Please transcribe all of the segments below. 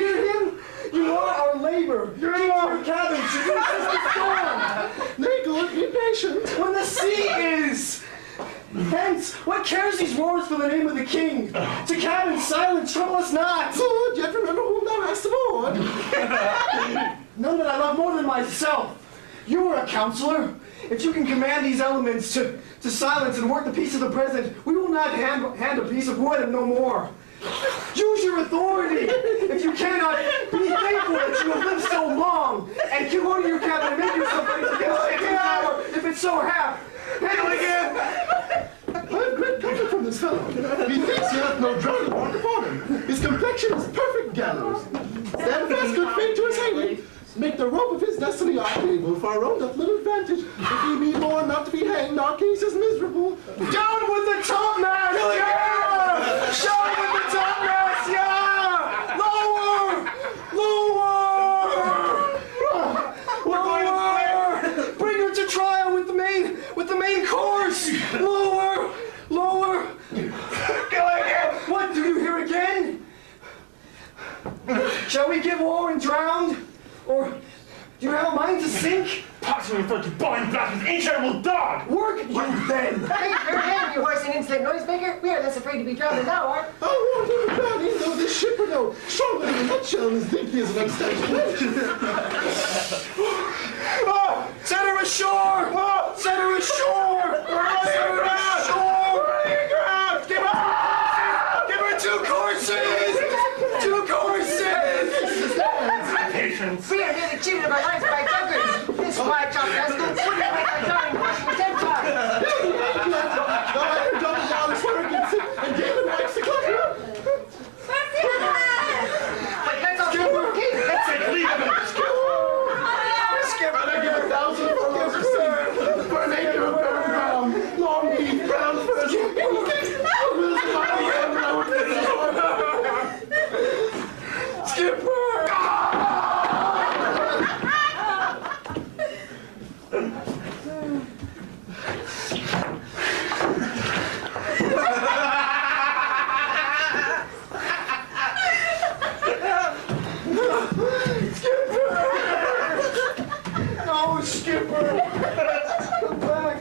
hear him? You are our labor. You are our cabin. Should we resist the storm? Nigel, be patient. When the sea is. Hence, what cares these roars for the name of the king? To cabin, silence, trouble us not. Good, yet remember whom thou hast aboard. None that I love more than myself. You are a counselor. If you can command these elements to silence and work the peace of the present, we will not hand a piece of wood and no more. Use your authority. If you cannot, be thankful that you have lived so long, and go to your cabin and make yourself ready to get a power if it so hap. Hail again! I have great comfort from this fellow. Methinks he hath no drowning mark upon him. His complexion is perfect gallows. Stand fast, good fate to his hanging. Make the rope of his destiny our cable, for our own doth little advantage. If he be born not to be hanged, our case is miserable. Down with the topmast! Yeah! Shine with the topmast! Yeah! Lower! Lower! Lower! Bring her to trial with the main course! Lower! Lower! What, do you hear again? Shall we give war and drown? Or do you have a mind to sink? Pox me for to blind blackness, insatiable dog! Work you then! Hey, your hand, you horse and insolent noisemaker. We are less afraid to be drowned than thou art. I want him bad, he know this ship or no. Stronger than a nutshell and as dinky as an unstaged Oh, set her ashore! Oh, set her ashore! Set her ashore! Give her 2 courses! 2 courses! Patience. We are nearly cheated of our lives by drunkards. This quiet chop rascal wouldn't make my darling horse with 10 times. Now I hear double down as far against it, and David likes to clutter up. But that's all you keep. Let's take leave of it. Skipper, I give 1,000 for this, sir. For an acre of bare ground, long beef, brown fish. Skipper! No, Skipper! Come back!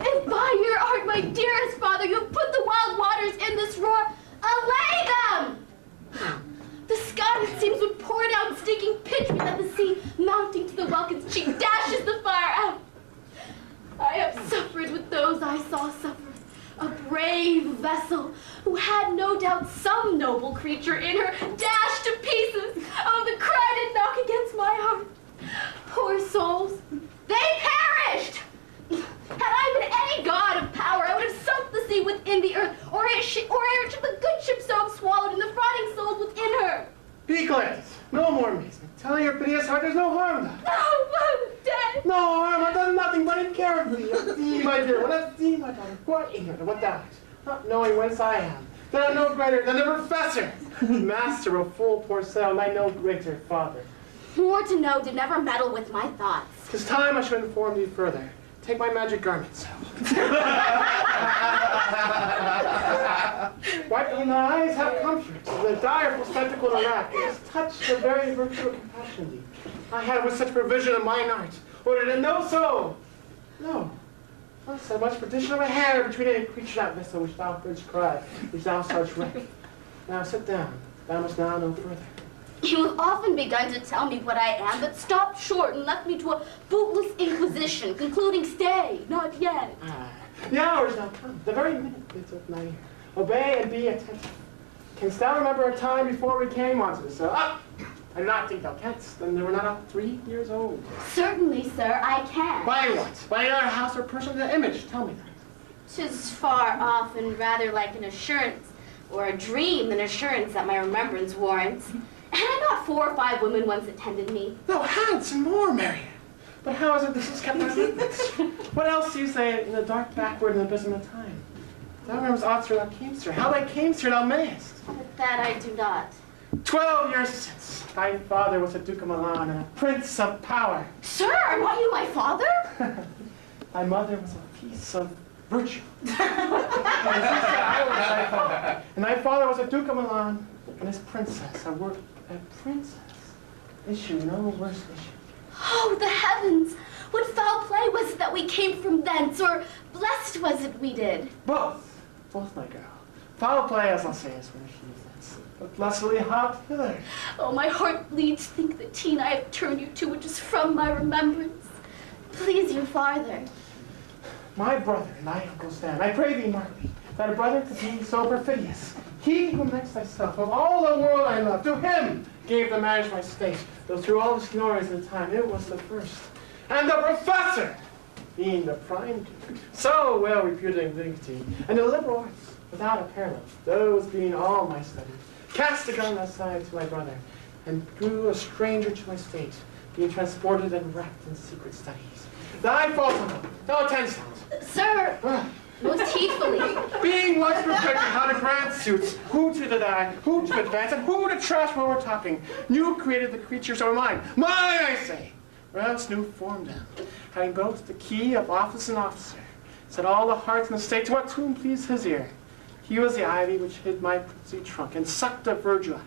If by your art, my dearest father, you have put the wild waters in this roar, allay them! The sky, it seems, would pour down stinking pitch, and the sea, mounting to the welkin's cheek, dashes the fire out. I have suffered with those I saw suffer. A brave vessel, who had no doubt some noble creature in her, dashed to pieces. Oh, the cry did knock against my heart. Poor souls, they perished! Had I been any god of power, I would have sunk the sea within the earth, or ere should the good ship so have swallowed in the rotting souls within her. Be quiet. No more amazement. Tell your piteous heart there's no harm done. No, I'm dead. No harm. I've done nothing but in care of thee. Of thee, my dear. What of thee, my daughter? Quite ignorant of what thou art. Not knowing whence I am. That I'm no greater than the professor. Master of full porcelain, I no greater father. More to know did never meddle with my thoughts. 'Tis time I should inform thee further. Take my magic garments. Wipe thine eyes, have comfort. The direful spectacle in Iraq has touched the very virtue of compassion in thee. I had with such provision of mine art, or did it know so? No. Not so much partition of a hair between any creature that vessel which thou biddest cry, which thou starts wreck. Now sit down. Thou must now know further. You have often begun to tell me what I am, but stopped short and left me to a bootless inquisition, concluding, stay, not yet. The hour is now come. The very minute is at my ear. Obey and be attentive. Canst thou remember a time before we came onto this? I do not think thou canst. Then they were not all 3 years old. Certainly, sir, I can. By what? By our house or person the image? Tell me that. 'Tis far off and rather like an assurance, or a dream than assurance that my remembrance warrants. Had not 4 or 5 women once attended me? Thou hadst and more, Marian. But how is it this is kept our secrets? What else do you say in the dark backward in the bosom of time? Thou remembers Oxford thou camest here. How thou camest here thou mayest. That I do not. 12 years since, thy father was a Duke of Milan and a prince of power. Sir, are not you my father? Thy mother was a piece of virtue. I was thy father. And thy father was a Duke of Milan and his princess. A princess. Issue, no worse issue. Oh, the heavens! What foul play was it that we came from thence, or blessed was it we did? Both, my girl. Foul play, as I'll say, is where she is. But blessedly hot hither. Oh, my heart bleeds to think the teen I have turned you to, which is from my remembrance. Please you farther. My brother and thy uncle Stan, I pray thee, mark me, that a brother could be so perfidious. He who next thyself of all the world I love, to him gave the marriage my state, though through all the glories of the time it was the first. And the professor, being the prime duke, so well reputed in dignity, and the liberal arts, without a parallel, those being all my studies, cast a gun aside to my brother, and grew a stranger to my state, being transported and wrapped in secret studies. Thy fault, uncle, thou attendest not. Sir, most heedfully. Being once perfected how to grant suits, who to deny, who to advance, and who to trash while we're talking. You created the creatures that were mine. Mine, I say. Or else new formed them, having both the key of office and officer, set all the hearts in the state to what tune pleased his ear. He was the ivy which hid my princely trunk, and sucked the verdure out.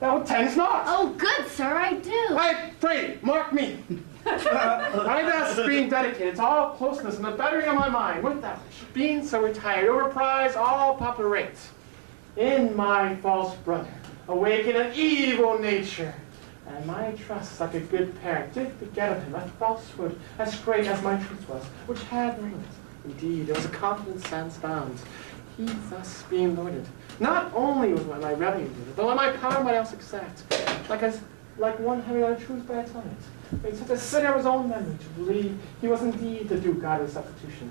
Thou attendest not. Oh, good, sir, I do. I pray, mark me. My desk being dedicated to all closeness and the bettering of my mind, with that which, being so retired, overprize all proper rates. In my false brother, awaken an evil nature. And my trust, like a good parent, did beget of him a falsehood as great as my truth was, which had no limit. Indeed, there was a confidence sans bounds. He thus being lorded, not only was my revenue due, but my power might else exact, like one having a truth by a tongue. Made such a sinner of his own memory to believe he was indeed the Duke out of substitution.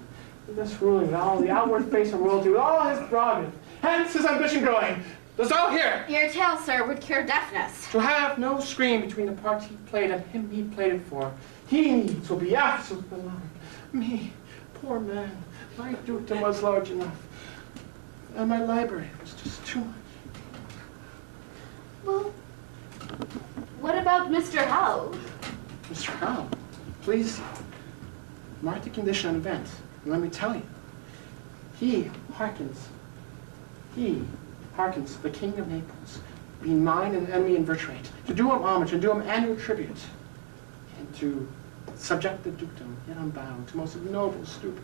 Thus ruling with all the outward face of royalty, with all his prerogative, hence his ambition growing. Dost thou hear? Your tale, sir, would cure deafness. To have no screen between the part he played and him he played it for. He needs will be absolute beloved. Me, poor man, my dukedom was large enough. And my library was just too much. Well, what about Mr. Howe? Mr. Howe, please, mark the condition and event, and let me tell you. He hearkens the King of Naples, being mine and enemy inveterate, to do him homage and do him annual tribute, and to subject the dukedom, yet unbound, to most ignoble stooping.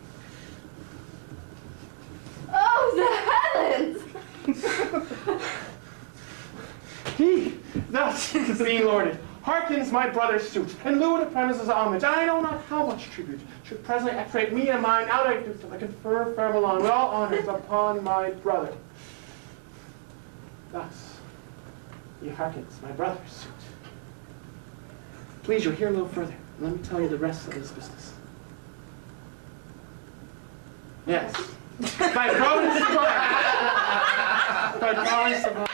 Oh, the heavens! He, thus, being lorded, hearkens my brother's suit, and lieu of premises homage, and I know not how much tribute should presently extrate me and mine out of dukedom, I confer fair Milan with all honors upon my brother. Thus, he hearkens my brother's suit. Please, you'll hear a little further, and let me tell you the rest of this business. Yes. By province of mine. By province of mine.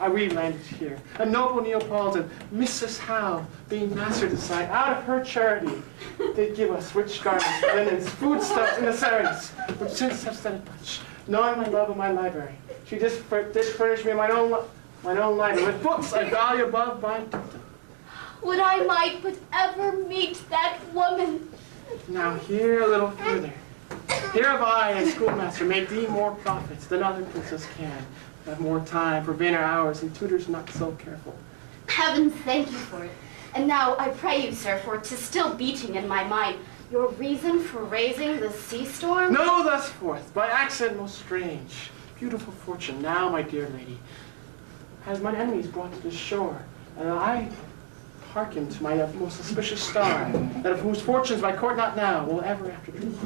Are we landed here? A noble Neapolitan, Mrs. Howe, being master decide, out of her charity, did give us rich garments, linens, foodstuffs, and necessaries, which since have studied much, knowing my love of my library. She did furnish me mine own library with books I value above my dukedom. Would I might but ever meet that woman. Now hear a little further. Here have I, a schoolmaster, made thee more profits than other princes can. Have more time for vainer hours and tutors not so careful. Heavens thank you for it. And now I pray you, sir, for 'tis still beating in my mind, your reason for raising the sea storm? Know thus forth, by accident most strange, beautiful fortune, now, my dear lady, has mine enemies brought to the shore, and I hearken to my most suspicious star, that of whose fortunes my court not now will ever after dream.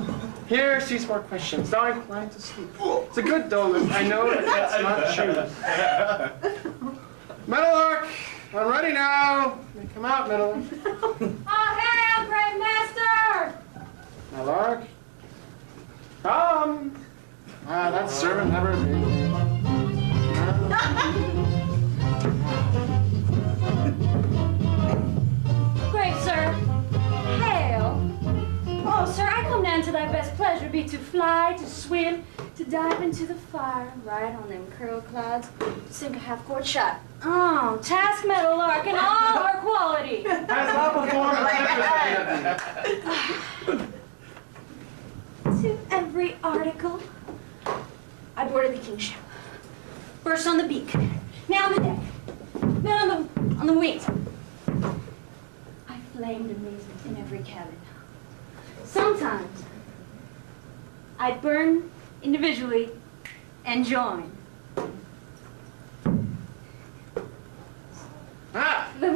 Here cease more questions, thou inclined to sleep. It's a good dolent, I know that that's not choose. Meadowlark, I'm ready now. May come out, Meadowlark. Oh, hail, great master! Meadowlark, come. Ah, that servant never did. Great sir, hail. Oh, sir, I come down to thy best pleasure be to fly, to swim, dive into the fire, ride on them curl clouds, sink a half-quart shot. Oh, task metal lark in all our quality. Has not performed. To every article. I boarded the kingship. First on the beak, now on the deck, then on the wings. I flamed amazement in every cabin. Sometimes I'd burn individually and join. Ah! My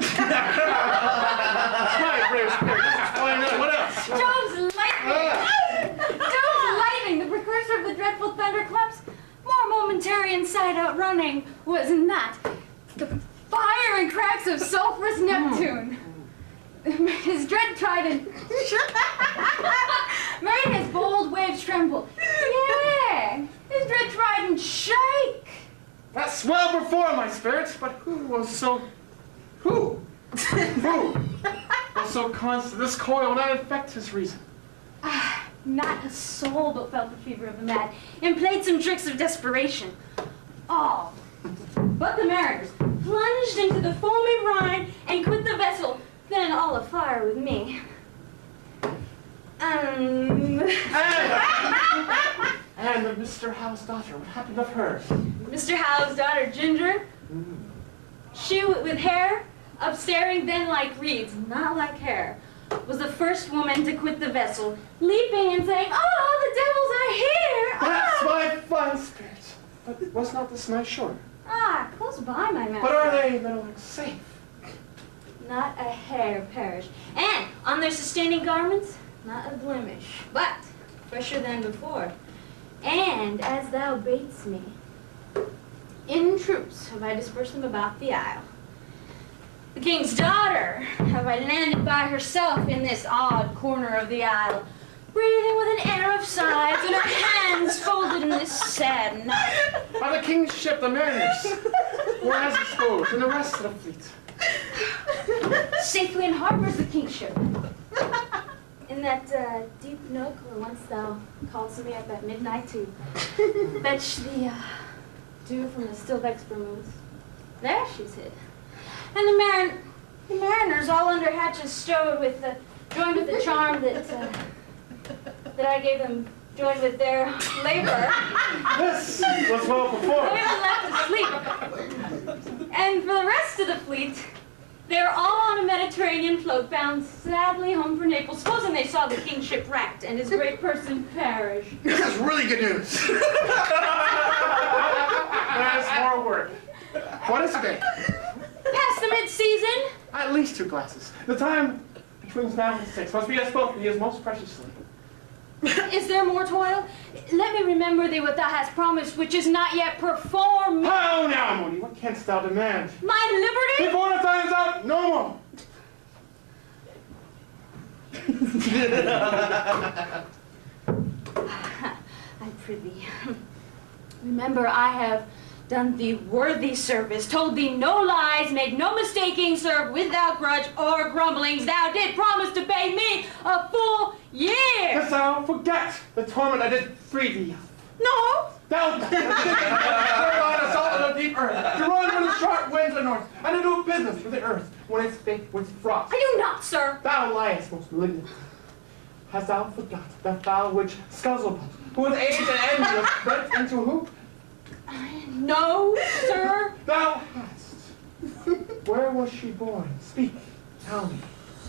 brave spirit, just explain that. What else? Jove's lightning! Jove's lightning, the precursor of the dreadful thunderclaps. More momentary and sight outrunning was not the fire and cracks of sulphurous Neptune. His dread trident made his bold waves tremble. Yeah, his dread trident shake. That's well before my spirits, but who was so constant this coil would not infect his reason? Not a soul but felt the fever of the mad, and played some tricks of desperation. All but the mariners plunged into the foamy brine and quit the vessel, then all afire with me. And of Mr. Howe's daughter, what happened of her? Mr. Howe's daughter, Ginger, she with hair upstaring then like reeds, not like hair, was the first woman to quit the vessel, leaping and saying, "Oh, the devils are here!" That's my fine spirit. But was not this night shore? Ah, close by, my master. But are they meddling safe? Not a hair perished. And on their sustaining garments, not a blemish, but fresher than before. And as thou badest me, in troops have I dispersed them about the isle. The king's daughter have I landed by herself in this odd corner of the isle, breathing with an air of sighs and her hands folded in this sad night. By the king's ship, the mariners were as disposed, and the rest of the fleet. Safely in harbor's the king's ship. In that deep nook where once thou calledst me up at midnight to fetch the dew from the still vexed vermouth. There she's hid. And the mariners all under hatches stowed with joined with the charm that I gave them, joined with their labor. This was well before. They were left asleep. And for the rest of the fleet, they're all on a Mediterranean float bound sadly home for Naples, supposing they saw the king's ship wrecked and his great person perish. This is really good news. There's more work. What is it? Past the mid-season? At least 2 glasses. The time between now and 6 must be as both be as most preciously. Is there more toil? Let me remember thee what thou hast promised, which is not yet performed. How now, Moody? What canst thou demand? My liberty? Before the time is out, no more. I prithee. Remember, I have done thee worthy service, told thee no lies, made no mistaking, served without grudge or grumblings. Thou did promise to pay me a full year. Dost thou forget the torment I did free thee of? No. Thou didst on the salt of the deep earth, to run when the sharp winds are north, and to do business with the earth when its fate was frost. I do not, sir. Thou liest most malignant. Hast thou forgot that foul which Scuzzlebutt, who with age and envy was bent into a hoop? No, sir. Thou hast. Where was she born? Speak. Tell me.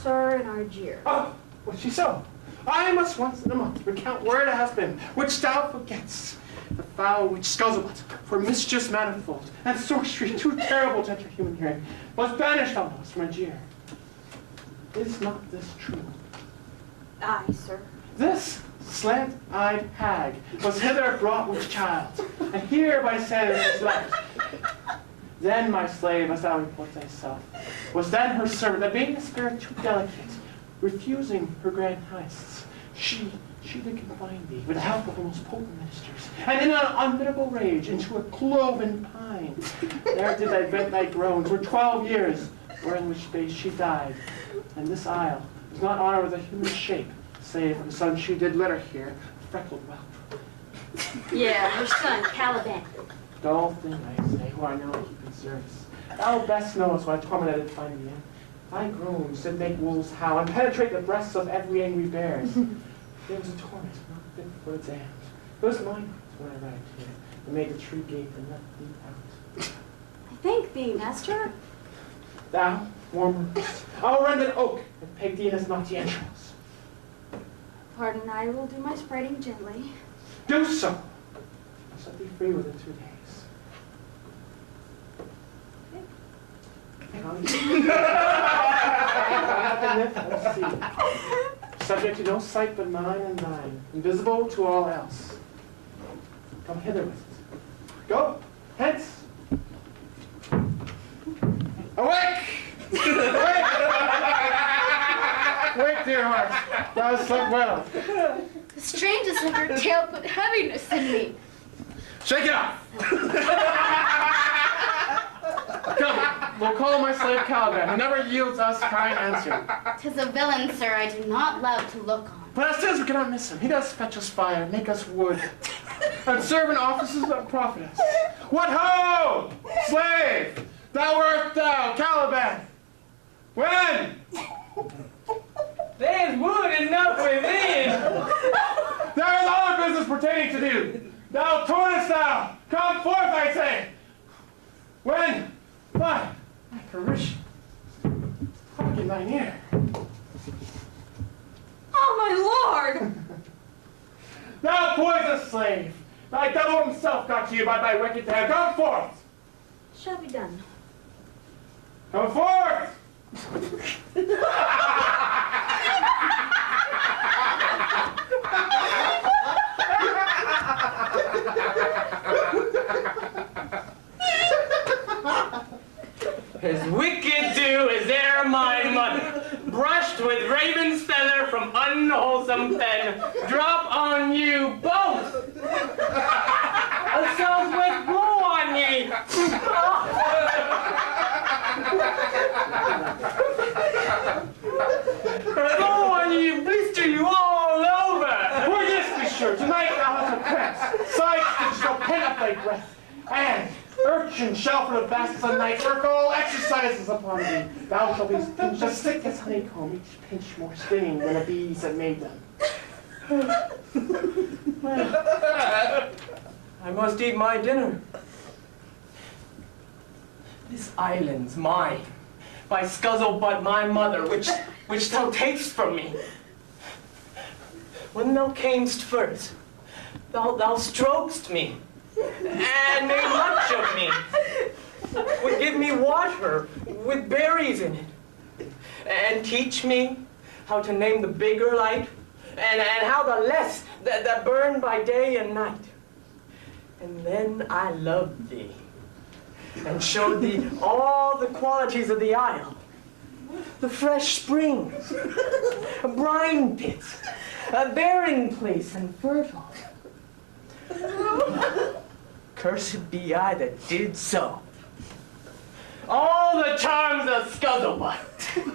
Sir, in Argier. Oh, was she so? I must once in a month recount where it has been, which thou forgetst. The foul which Scuzzlebutt, for mischiefs manifold, and sorcery too terrible to enter human hearing, was banished almost from Argier. Is not this true? Aye, sir. This slant-eyed hag was hither brought with child, and here by Sanders was left. Then my slave, as thou report thyself, was then her servant, that being a spirit too delicate, refusing her grand heists, she did confine thee, with the help of the most potent ministers, and in an unbiddable rage, into a cloven pine. There did I vent thy groans for 12 years, wherein which space she died. And this isle was not honored with a human shape, save for the son she did litter here, a freckled whelp. Yeah, her son, Caliban. Dull thing, I say, who I know and keep in service. Thou best knowest what I tormented find me in. Thy groans did make wolves howl and penetrate the breasts of every angry bear. There was a torment not fit for the damned. It was mine when I arrived here, and made the tree gate and let thee out. I thank thee, master. Thou, warmer, I'll rend an oak and peg thee in his naughty entrails. Pardon, I will do my spreading gently. Do so. I'll set thee free within 2 days. Let's see. Subject to no sight but mine and thine, invisible to all else. Come hither with it. Go, hence. Awake! Awake! Wake, dear heart. Thou hast slept well. The strangeness of your tale put heaviness in me. Shake it off! Come, we'll call my slave Caliban, who never yields us kind answer. 'Tis a villain, sir, I do not love to look on. But as soon as we cannot miss him, he does fetch us fire, make us wood, and serve in offices that profit us. What ho! Slave! Thou art thou, Caliban! When? There's wood enough within. There is other business pertaining to do. Thou tornest thou! Come forth, I say! When? But, my parishioners, hearken thine ear. Oh, my lord! Thou poisonous slave! Thy devil himself got to you by thy wicked hand. Come forth! Shall be done. Come forth! As wicked do as e'er my mother, brushed with raven's feather from unwholesome pen, drop on you both. A southwest blow on ye. Blow on you, blister you all over. For this be sure, tonight thou hast a prince, sighs that shall pent up thy breath, and urchin shall for the vast of night work all exercises upon thee. Thou shalt be pinched as thick as honeycomb, each pinch more stinging than the bees that made them. Well, I must eat my dinner. This island's mine, by Scuzzlebutt my mother, which thou takest from me. When thou camest first, thou strokest me, and made much of me. Would give me water with berries in it, and teach me how to name the bigger light, and how the less that burn by day and night. And then I loved thee, and showed thee all the qualities of the isle. The fresh springs, brine pits, a barren place and fertile. Cursed be I that did so. All the charms of Scuzzlebutt,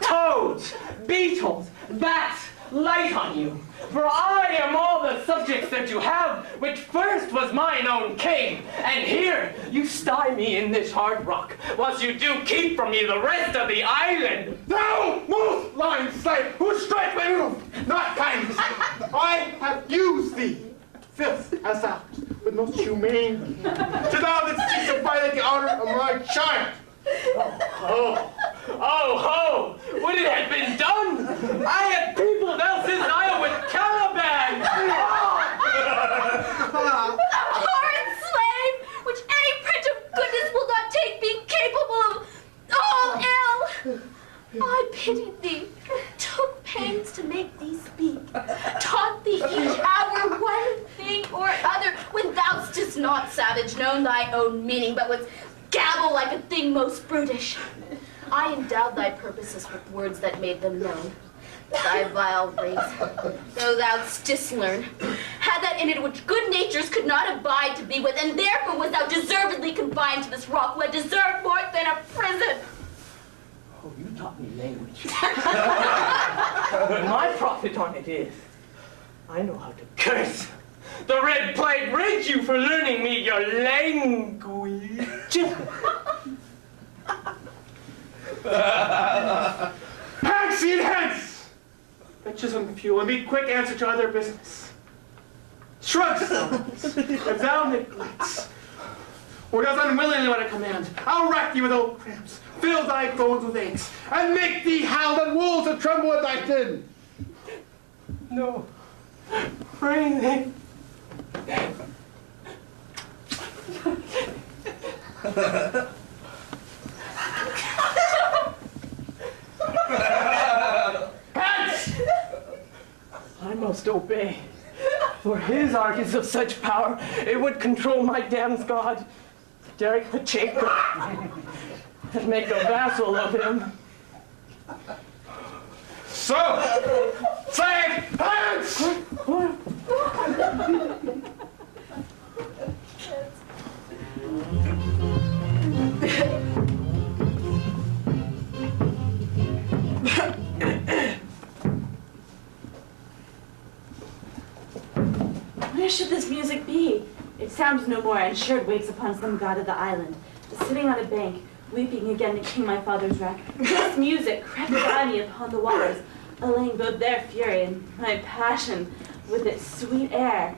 toads, beetles, bats, light on you. For I am all the subjects that you have, which first was mine own king. And here you sty me in this hard rock, whilst you do keep from me the rest of the island. Thou most lying slave, who strike my roof, not kindness. I have used thee, filth as thou, with most humane care, to thou that seeks to violate the honor of my child. Oh, ho! Would it had been done! I had peopled else's isle with Caliban! A horrid slave, which any prince of goodness will not take, being capable of all ill. I pitied thee, took pains to make thee speak, taught thee each hour one thing or other, when thou didst not, savage, known thy own meaning, but wouldst gabble like a thing most brutish. I endowed thy purposes with words that made them known. Thy vile race, though thou didst learn, had that in it which good natures could not abide to be with, and therefore was thou deservedly confined to this rock, who had deserved more than a prison. Oh, you taught me language. My profit on it is, I know how to curse, The red plague rigged you for learning me your language. Taxi and hence! Bitches on the fuel, and be quick answer to other business. Shrugs, if thou neglects, or does unwillingly what I command, I'll rack thee with old cramps, fill thy bones with aches, and make thee howl and wolves to tremble at thy din. No. Pray thee. I must obey, for his art is of such power, it would control my damned god, Derek Pacheco, and make a vassal of him. So, say hands! Where should this music be? It sounds no more, and sure it wakes upon some god of the island, sitting on a bank, weeping again to king my father's wreck. This music crept by me upon the waters, allaying both their fury and my passion with its sweet air.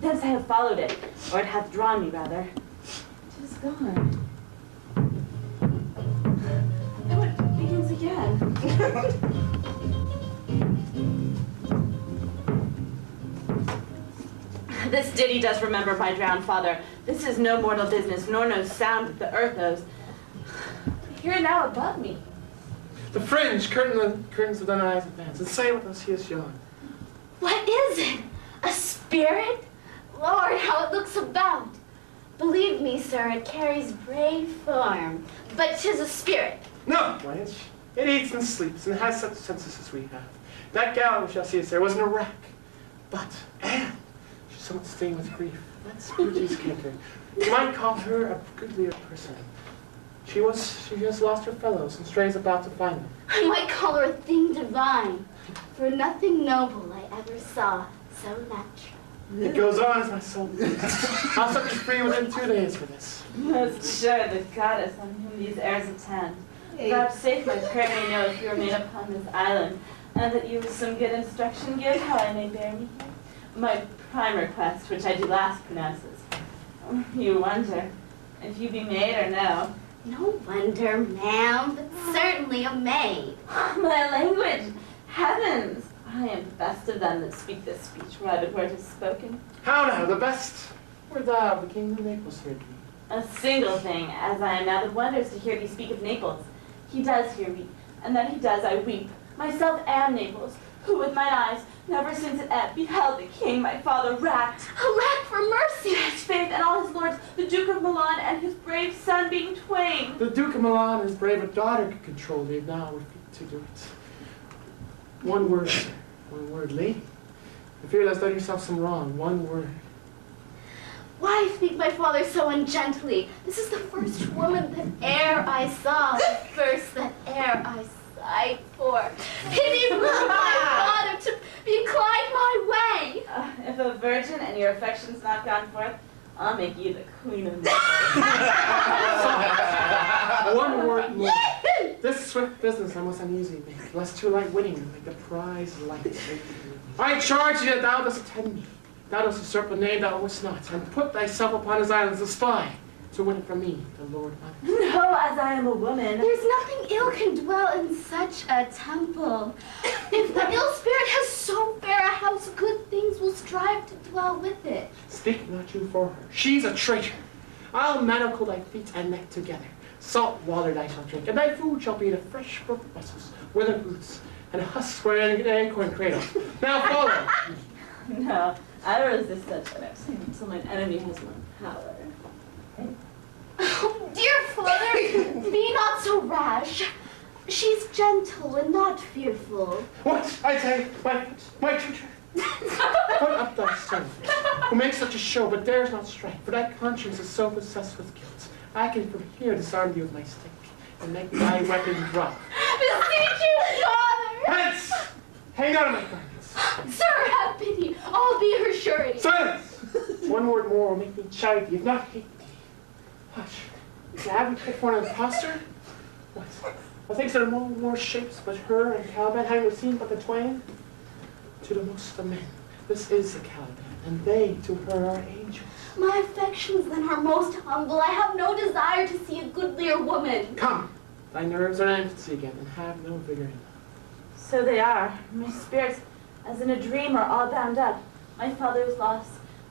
Thence I have followed it, or it hath drawn me rather. 'Tis gone. Now it begins again. This ditty does remember my drowned father. This is no mortal business, nor no sound that the earth owes. Hear it now above me. The fringe, curtains within our eyes advance, and say with us he is young. What is it? A spirit? Lord, how it looks about. Believe me, sir, it carries brave form, but 'tis a spirit. No, Blanche. It eats and sleeps, and has such senses as we have. That gal we shall see us there was in a wreck. But Anne, she's somewhat stained with grief. That's beauty's canker. You might call her a goodlier person. She has lost her fellows and strays about to find them. I might call her a thing divine, for nothing noble I ever saw so natural. It goes on as my soul bleeds. I'll set you free within 2 days for this. Most sure the goddess on whom these airs attend. Vouchsafe my prayer may know if you are made upon this island, and that you with some good instruction give how I may bear me here. My prime request, which I do last, pronounces. You wonder if you be maid or no. No wonder, ma'am, but certainly a maid. My language, heavens! I am best of them that speak this speech where the word is spoken. How now, the best? Were thou the king of Naples heard me? A single thing, as I am now that wonders to hear thee speak of Naples. He does hear me, and that he does I weep. Myself am Naples, who with mine eyes, never since it ebbed, beheld the king my father racked. A rack for mercy! His faith and all his lords, the Duke of Milan and his brave son being twain. The Duke of Milan and his braver daughter could control thee, now we're fit to do it. One word, lady. I fear thou done yourself some wrong. One word. Why speak my father so ungently? This is the first woman that e'er I saw, the first that e'er I sighed for. Pity me, my father, to be inclined my way. If a virgin and your affection's not gone forth, I'll make you the queen of Naples. One word more. This swift business I must uneasy make, lest too light winning make the prize light. I charge thee that thou dost attend me. Thou dost usurp a name thou wist not, and put thyself upon his island as a spy, to win it from me, the Lord of No, as I am a woman. There's nothing ill can dwell in such a temple. If the ill spirit has so fair a house, good things will strive to dwell with it. Speak not you for her. She's a traitor. I'll manacle thy feet and neck together. Salt water thou shalt drink, and thy food shall be the fresh brook vessels, withered roots, and husks wherein an acorn cradle. Now follow. No, I resist such others until mine enemy has won power. Oh, dear father, be not so rash. She's gentle and not fearful. What? I say, my traitor. Put up thy son, who makes such a show but dares not strike, for thy conscience is so possessed with guilt. I can from here disarm thee with my stick, and make thy weapon drop. Beseech you, father! Hence! Hang out of my garments. Sir, have pity. I'll be her surety. Silence! One word more will make me chide thee, if not hate thee. Hush. Is the advocate for an impostor? What? I think there are more shapes, but her and Caliban having seen but the twain. To the most of men, this is the Caliban, and they to her are angels. My affections then are most humble. I have no desire to see a goodlier woman. Come, thy nerves are in infancy again, and have no vigor in them. So they are. My spirits, as in a dream, are all bound up. My father's loss,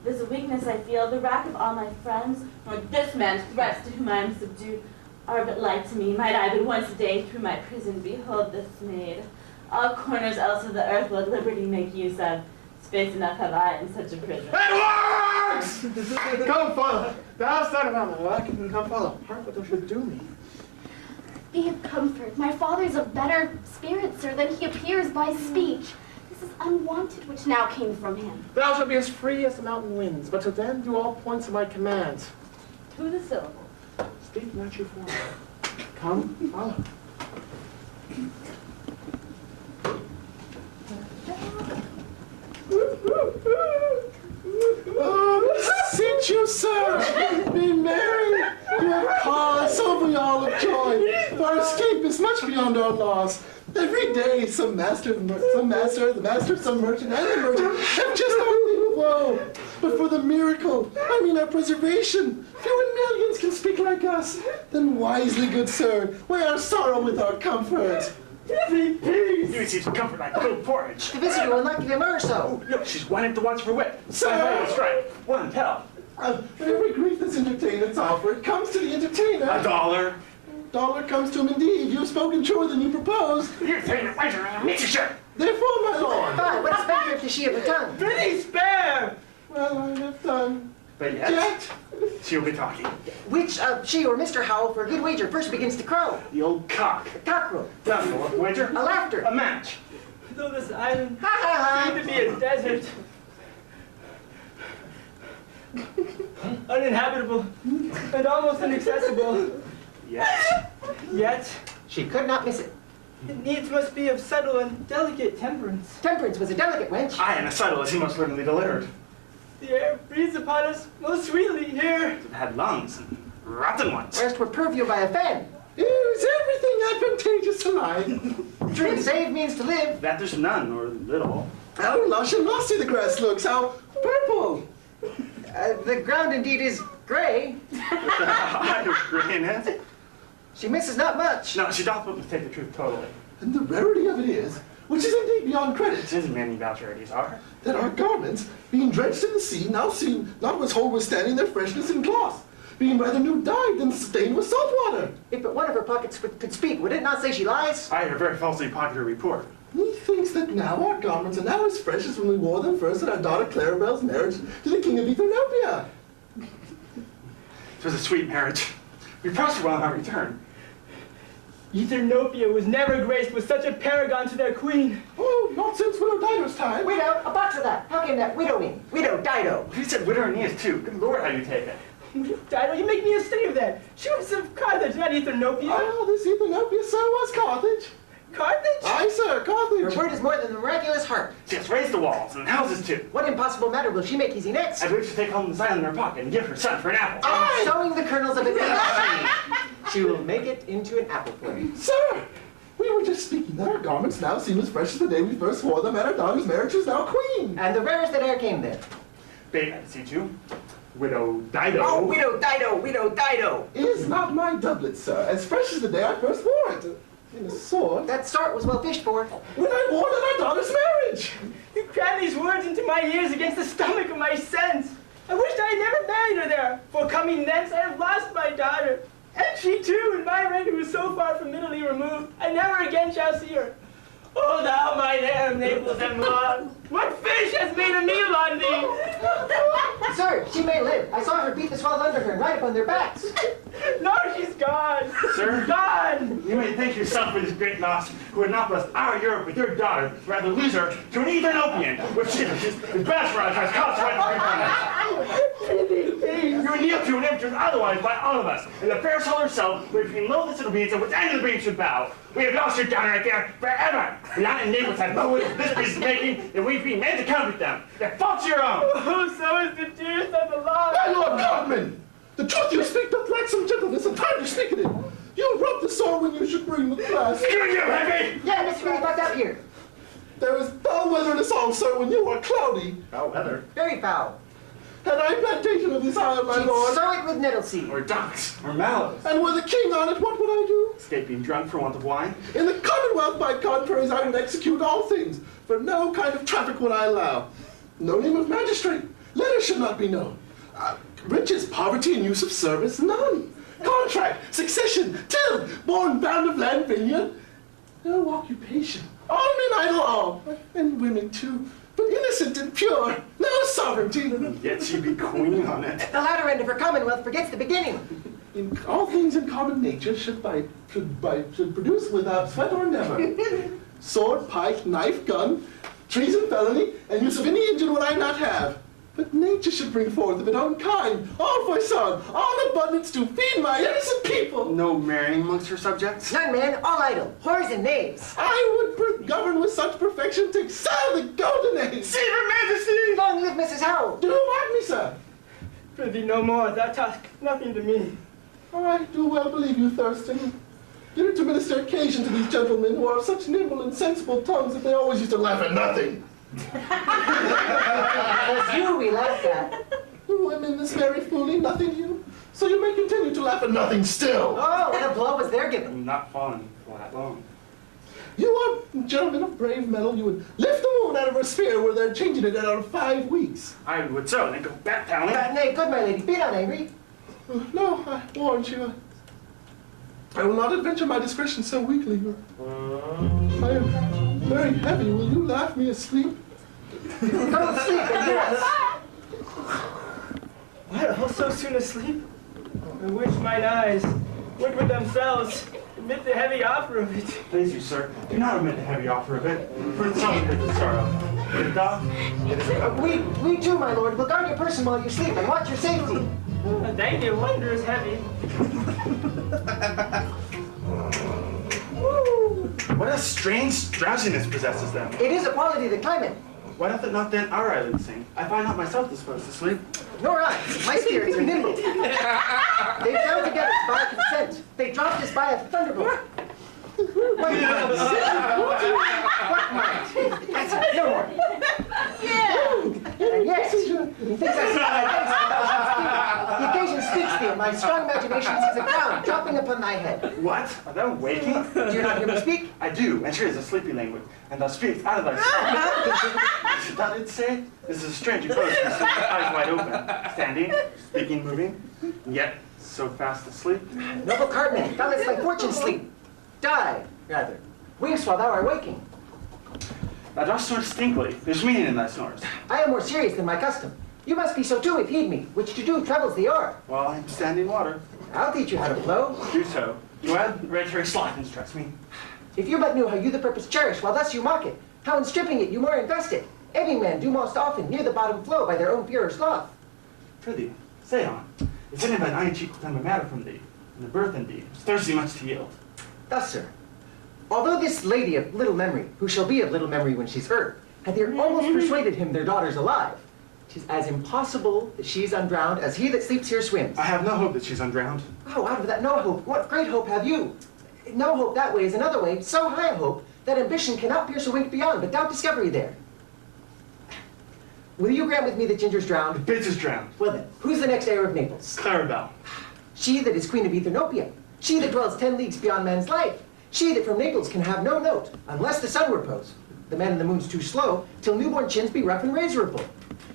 this weakness I feel, the wrack of all my friends, nor this man's threats to whom I am subdued, are but light to me. Might I but once a day through my prison behold this maid. All corners else of the earth will liberty make use of. Space enough have I in such a prison. It works! Come follow. Thou son of Amalek, come follow. Heart what thou should do me. Be of comfort. My father's of better spirit, sir, than he appears by speech. This is unwanted which now came from him. Thou shalt be as free as the mountain winds, but to them do all points of my command. To the syllable. Speak not you for me. Come, follow. Beseech you, sir, be merry. You have cause so we all of joy. For our escape is much beyond our loss. Every day, some master, the master of some merchant, and the merchant have just our leave of woe. But for the miracle, I mean our preservation, few in millions can speak like us. Then wisely, good sir, weigh our sorrow with our comfort. You receive some comfort like cold porridge. The visitor will not give him or so. Look, she's winding up the watch for whip. Sir! By strike. One tell. Every grief that's entertainment's offered comes to the entertainer. $1. Dollar comes to him indeed. You've spoken truer than you proposed. You're saying it right around me, sir. Therefore, my lord. Fine, what spendthrift is she of the tongue? Pretty spare! Well, I have done. But yet, Yet, she'll be talking. Which she or Mr. Howell for a good wager first begins to crow? The old cock. Cockerel. Done for what wager? A laughter. A match. Though this island Ha ha seemed ha. to be a desert, uninhabitable, and almost inaccessible, Yes. yet She could not miss it. it needs must be of subtle and delicate temperance. Temperance was a delicate wench. I am as subtle as he most certainly delivered. The air breathes upon us most sweetly here. I've had lungs and rotten ones. Whereas 'twere purview by a fan. is everything advantageous to life? True, to save means to live. That there's none, or little. How lush and lusty the grass looks. How purple. The ground indeed is gray. I agree in it. She misses not much. No, she doth but mistake the truth totally. And the rarity of it is, which is indeed beyond credit, Tis many voucherities are. that our garments, being drenched in the sea, now seem not as whole withstanding their freshness in cloth, being rather new dyed than stained with salt water. If but one of her pockets could speak, would it not say she lies? I hear very falsely popular report. Methinks that now our garments are now as fresh as when we wore them first at our daughter Claribel's marriage to the king of Ethiopia. 'Twas a sweet marriage. We prospered well on our return. Eternopia was never graced with such a paragon to their queen. Oh, not since Widow Dido's time. Widow, a box of that. How came that widow in? Widow, Dido. You said widow Aeneas too. Good Lord, how you take it. Dido, you make me a study of that. She was of Carthage, not Eternopia. Ah, this Ethiopia, sir, was Carthage. Carthage? Aye, sir, Her Carthage. word is more than the miraculous heart. She has raised the walls and houses too. What impossible matter will she make easy next? I wish to take home the sign in her pocket and give her son for an apple. And sowing the kernels of it, she will make it into an apple flame. Sir, we were just speaking that our garments now seem as fresh as the day we first wore them at our daughter's marriage who's now queen. And the rarest that e'er came there. Bait, I beseech you. Widow Dido. Oh, widow Dido, widow Dido. Is not my doublet, sir, as fresh as the day I first wore it. In a sword, That sort was well fished for. when I wore it at our daughter's marriage. You cram these words into my ears against the stomach of my sense. I wished I had never married her there, for coming thence I have lost my daughter. And she too, in my reign, who is so far from Italy removed, I never again shall see her. Oh, thou mine heir of Naples and Milan, what fish has made a meal on thee? Sir, she may live. I saw her beat the swell under her and right upon their backs. No, she's gone. Sir? Gone. You may thank yourself for this great loss, who would not bless our Europe with your daughter, rather lose her to an Ethiopian, which is best for us as consequence of you would kneel to and imitated otherwise by all of us, and the fair soul herself would be below this little beings and which end of the beings should bow. We have lost your daughter right there forever. Not in Naples had no wish this is making, and we've been made to comfort them. Their fault's your own. Oh, so is the dearest of the Lord. My Lord Godman, the truth you speak doth lack some gentleness and time to speak it in. You rub the sword when you should bring the glass. Screw you, Henry! Yeah, Mr. Really fucked up here. There is foul weather in the song, sir, when you are cloudy. Foul weather. Very foul. Had I plantation of this isle, my She'd lord, sow it with nettle seed. Or ducks. Or mallows. and were the king on it, what would I do? Escape being drunk for want of wine. In the Commonwealth, by contraries, I would execute all things, for no kind of traffic would I allow. No name of magistrate, letters should not be known. Riches, poverty, and use of service, none. Contract, succession, till, born bound of land, vineyard. No occupation, all men idle all, and women too, but innocent and pure, no sovereignty. Yet she be queen on it. The latter end of her commonwealth forgets the beginning. In all things in common nature should produce without sweat or endeavor. Sword, pike, knife, gun, treason, felony, and use of any engine would I not have. But nature should bring forth of its own kind, all for son, all abundance to feed my innocent people. No marrying amongst her subjects? Young men, all idle, whores and knaves. I would govern with such perfection to excel the golden age. Save her majesty! Long live Mrs. Howell. Do mark me, sir. Prithee, no more. Thou task nothing to me. I do well believe you, Thurston. Get her to minister occasion to these gentlemen who are of such nimble and sensible tongues that they always used to laugh at nothing. As you we laugh at. Women, this very fooling, nothing to you. So you may continue to laugh at nothing still. Oh, what a blow was there given. I'm not falling for that long. You are gentlemen of brave metal. You would lift the moon out of her sphere where they're changing it out of 5 weeks. I would so, then go back down. Nay, good my lady, be not angry. No, I warn you. I will not adventure my discretion so weakly. I am very heavy. Will you laugh me asleep? Go to sleep and hear us. What, all so soon asleep? I wish mine eyes would with themselves admit the heavy offer of it. Please you, sir, do not omit the heavy offer of it, for in some it is sorrow. But it doth, it is a comfort. We too, my lord, will guard your person while you sleep and watch your safety. Thank you, wondrous heavy. What a strange drowsiness possesses them. It is a quality of the climate. Why doth it not then our island sing? I find not myself disposed to sleep. Nor I. My spirits are nimble. They fell together by consent. They dropped us by a thunderbolt. What might? That's it, no more. And yet, methinks I see my face. The occasion speaks thee, and my strong imagination sees a crown dropping upon thy head. What? Art thou waking? Do you not hear me speak? I do, and sure is a sleepy language, and thou speakst out of thy sleep. Thou didst say? This is a strange approach, with eyes wide open, standing, speaking, moving, yet so fast asleep. Noble Cartman, thou lets thy fortune sleep. Die, rather. Winks while thou art waking. Thou dost snore distinctly. There's meaning in thy snores. I am more serious than my custom. You must be so too if heed me, which to do troubles the hour. Well, I'm standing water. I'll teach you how to flow. Do so. Do add hereditary sloth instructs me. If you but knew how you the purpose cherish, while thus you mock it, how in stripping it you more invest it. Every man do most often near the bottom flow by their own purer sloth. Prithee, say on. Is any thine iron cheek will come a matter from thee, and the birth in thee is thirsty much to yield. Thus, sir, although this lady of little memory, who shall be of little memory when she's earth, hath here almost persuaded him their daughter's alive, 'tis as impossible that she's undrowned as he that sleeps here swims. I have no hope that she's undrowned. Oh, out of that no hope, what great hope have you? No hope that way is another way, so high a hope that ambition cannot pierce a wink beyond, but doubt discovery there. Will you grant with me that Ginger's drowned? Biggs is drowned. Well then, who's the next heir of Naples? Clarabelle. She that is queen of Ethiopia. She that dwells 10 leagues beyond man's life. She that from Naples can have no note, unless the sun repose. The man in the moon's too slow, till newborn chins be rough and razorable.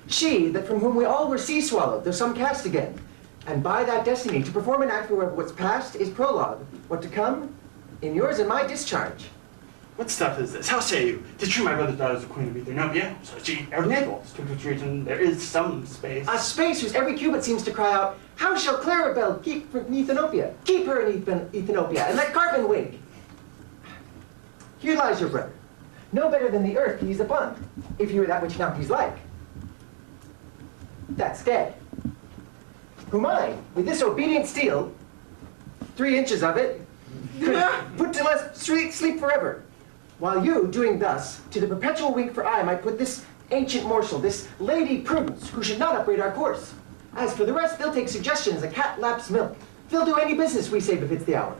She that from whom we all were sea swallowed, though some cast again. And by that destiny to perform an act where what's past is prologue, what to come, in yours and my discharge. What stuff is this? How say you? Tis true my brother's daughter is the queen of Ethiopia, so is she of Naples, to which region there is some space. A space whose every cubit seems to cry out, how shall Clarabelle keep from Ethiopia? Keep her in Ethiopia, and let Cartman wake. Here lies your brother. No better than the earth he is upon, if he were that which now he's like. That's dead. Whom I, with this obedient steel, 3 inches of it, could put to less sweet sleep forever. While you, doing thus, to the perpetual wink for I might put this ancient morsel, this Lady Prudence, who should not upbraid our course. As for the rest, they'll take suggestion as a cat laps milk. They'll do any business we say befits the hour.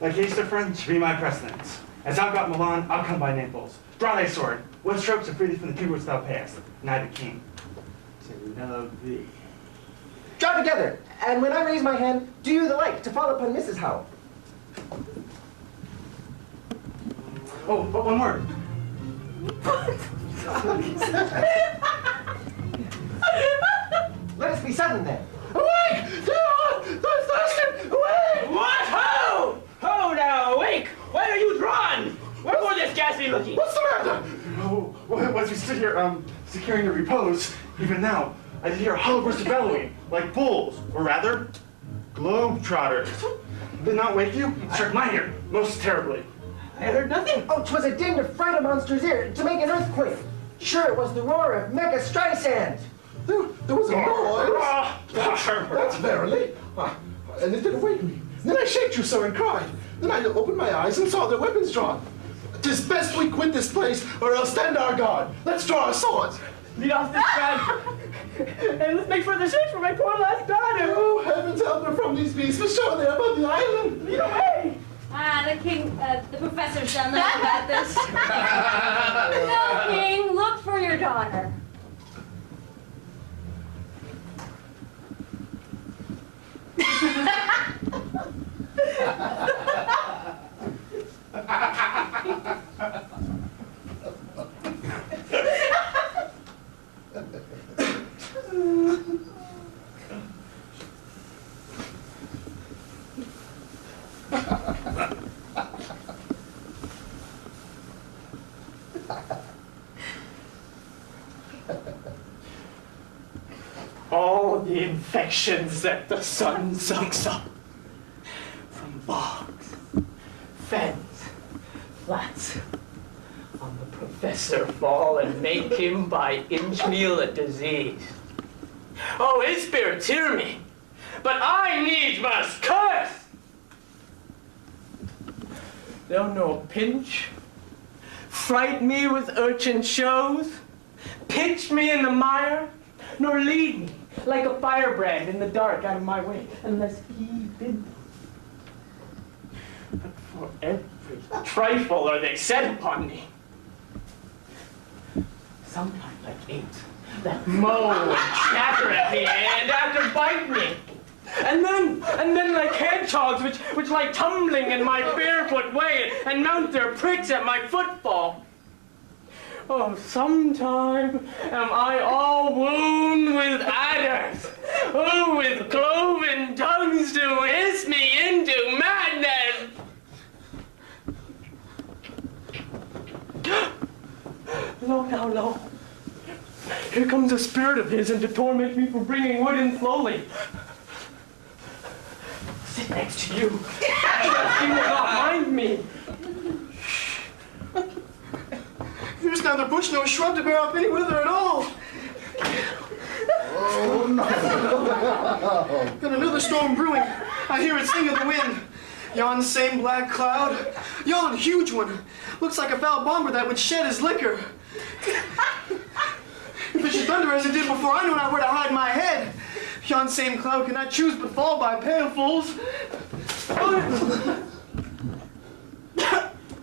Thy case, friend, should be my precedence. As thou got Milan, I'll come by Naples. Draw thy sword. What strokes to free thee from the tributes thou payest? And I, the king, to love thee. Draw together, and when I raise my hand, do you the like to fall upon Mrs. Howell. Oh, but one word. Let us be sudden then. Awake! They're thirsting! Awake! What? Ho! Ho now, awake! Why are you drawn? Wherefore this ghastly looking? What's the matter? Oh, well, as we stood here, securing your repose, even now, I did hear a hollow burst of bellowing, like bulls, or rather, globetrotters. Did not wake you? It struck my ear, most terribly. I heard nothing. Oh, 'twas a din to fright a monster's ear, to make an earthquake. Sure, it was the roar of Mecca Streisand. There was a noise. That's verily. And it didn't wake me. Then I shaked you, sir, and cried. Then I opened my eyes and saw their weapons drawn. 'Tis best we quit this place, or else stand our guard. Let's draw our swords. Lead off this bag. And let's make further search for my poor last daughter. Oh, heavens help her from these beasts, for sure they're above the island. Lead away. The king, the professor shall know about this. No, king, look for your daughter. All the infections that the sun sucks up from bogs, fens, flats, on the professor fall and make him by inchmeal a disease. Oh, his spirits hear me, but I needs must curse. They'll no pinch, fright me with urchin shows, pitch me in the mire, nor lead me like a firebrand in the dark out of my way, unless he bid them. But for every trifle are they set upon me. Sometimes like apes that mow and chatter at me and after bite me. And then like hedgehogs which lie tumbling in my barefoot way and mount their pricks at my footfall. Oh, sometime am I all wound with adders, oh, with cloven tongues to hiss me into madness. Lo, now, lo. Here comes a spirit of his and to torment me for bringing wood in slowly. Sit next to you. He will not mind me. There's neither bush nor shrub to bear up any wither at all. Oh, no. Got another storm brewing. I hear it sing of the wind. Yon same black cloud, yon huge one, looks like a foul bomber that would shed his liquor. If it should thunder as it did before, I know not where to hide my head. Yon same cloud cannot choose but fall by pailfuls.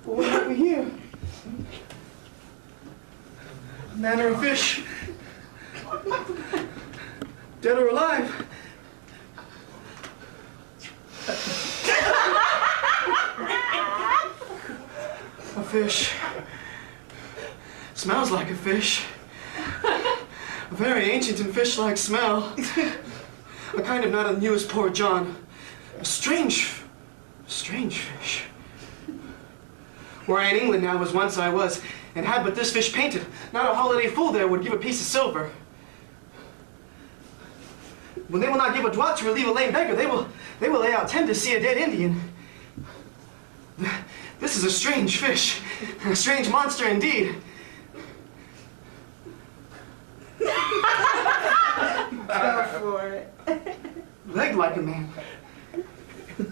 What have we here? Manner of fish. Dead or alive? A fish. Smells like a fish. A very ancient and fish-like smell. A kind of not new as poor John. A strange fish. Where I in England now as once I was, and had but this fish painted, not a holiday fool there would give a piece of silver. When they will not give a doit to relieve a lame beggar, they will lay out 10 to see a dead Indian. This is a strange fish. A strange monster indeed. Go for it. Leg like a man.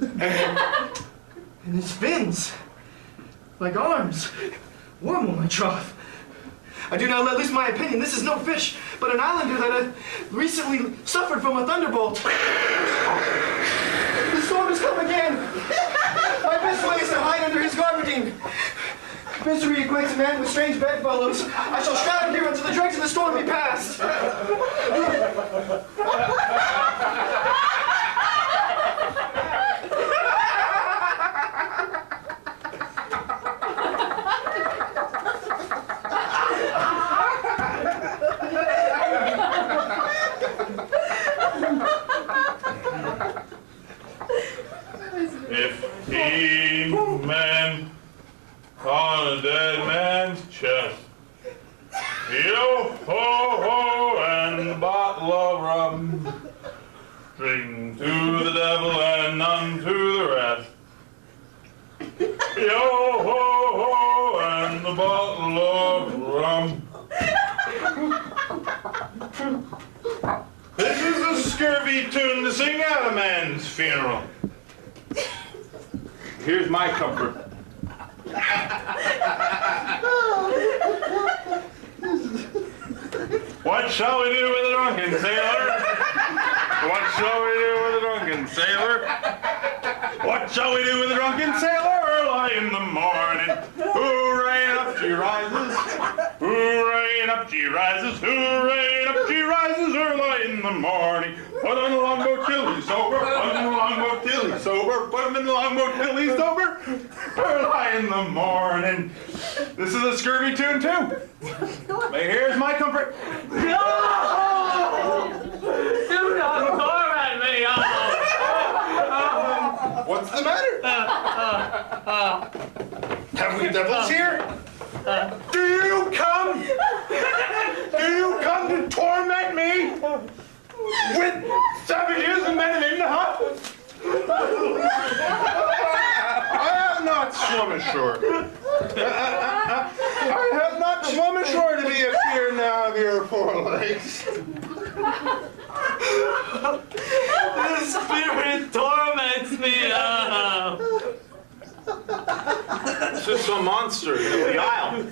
And his fins, like arms. Worm on my trough. I do not let loose my opinion. This is no fish, but an islander that recently suffered from a thunderbolt. The storm has come again. My best way is to hide under his garmenting. Misery acquaints a man with strange bedfellows. I shall shroud him here until the dregs of the storm be past. If he man on a dead man's chest, yo ho ho and a bottle of rum, drink to the devil and none to the rest. Yo ho ho and a bottle of rum. This is a scurvy tune to sing at a man's funeral. Here's my comfort. What shall we do with a drunken sailor? What shall we do with a drunken sailor? What shall we do with a drunken sailor? Early in the morning. Hooray, and up she rises. Hooray, and up she rises. Hooray, and up she rises early in the morning. Put on the longboat till he's sober. Put on the longboat till he's sober. Put him in the longboat till he's sober. Early in the morning. This is a scurvy tune too. But here's my comfort. No! Do not torment me! What's the matter? Have we devils here? Do you come? Do you come to torment me? With savages and men in the hut? I have not swum ashore. I have not swum ashore to be a fear now of your forelegs. The spirit torments me. It's just some monster in the isle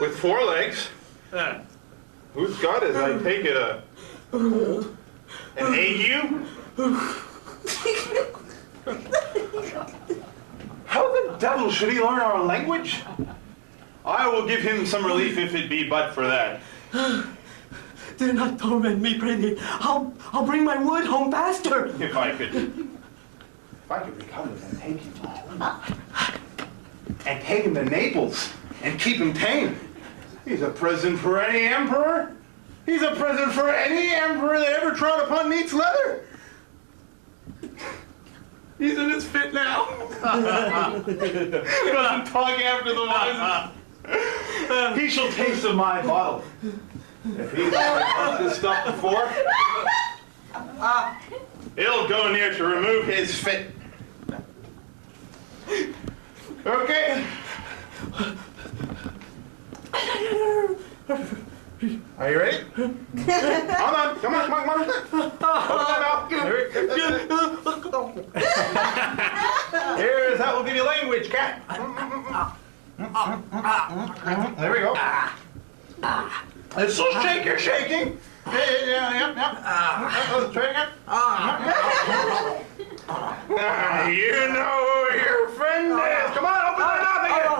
with 4 legs. Who's got it? I take it an ague? How the devil should he learn our language? I will give him some relief if it be but for that. Do not torment me, pretty. I'll bring my wood home faster. If I could recover and take him home. And take him to Naples and keep him tame. He's a present for any emperor. He's a present for any emperor that ever trod upon neat's leather. He's in his fit now. He doesn't talk after the wise. He shall taste of my bottle. If he's never touched this stuff before, it'll go near to remove his fit. Okay. Are you ready? Come on. Open that mouth. Here's how we'll give you language, cat. There we go. It's so shake, you're shaking. Yeah. Try again. You know who your friend is. Come on, open that mouth again.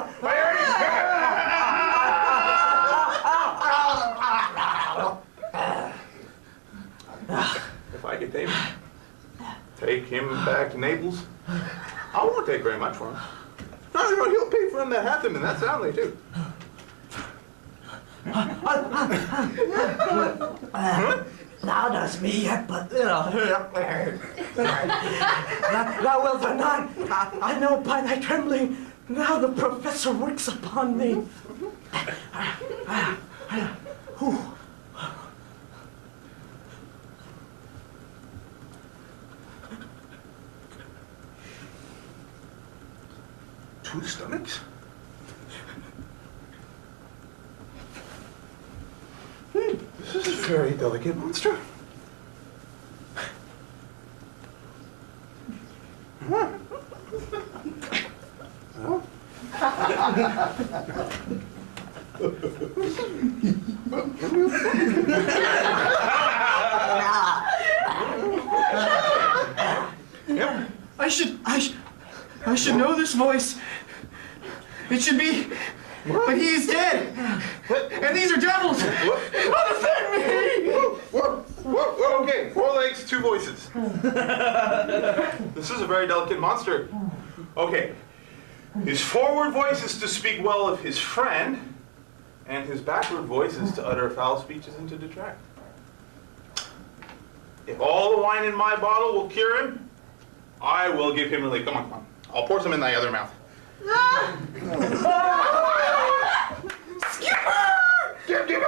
If I could take him back to Naples, I won't take very much for him. No, he'll pay for him that hath him, and that's soundly too. Thou dost me yet, but thou wilt not. I know by thy trembling, now the professor works upon me. 2 stomachs? This is a very delicate monster. I should know this voice. It should be, but he is dead. And these are devils. Undefend me! Whoa, okay, 4 legs, 2 voices. This is a very delicate monster. Okay, his forward voice is to speak well of his friend, and his backward voice is to utter foul speeches and to detract. If all the wine in my bottle will cure him, I will give him relief. Come on. I'll pour some in thy other mouth. Skipper! Give him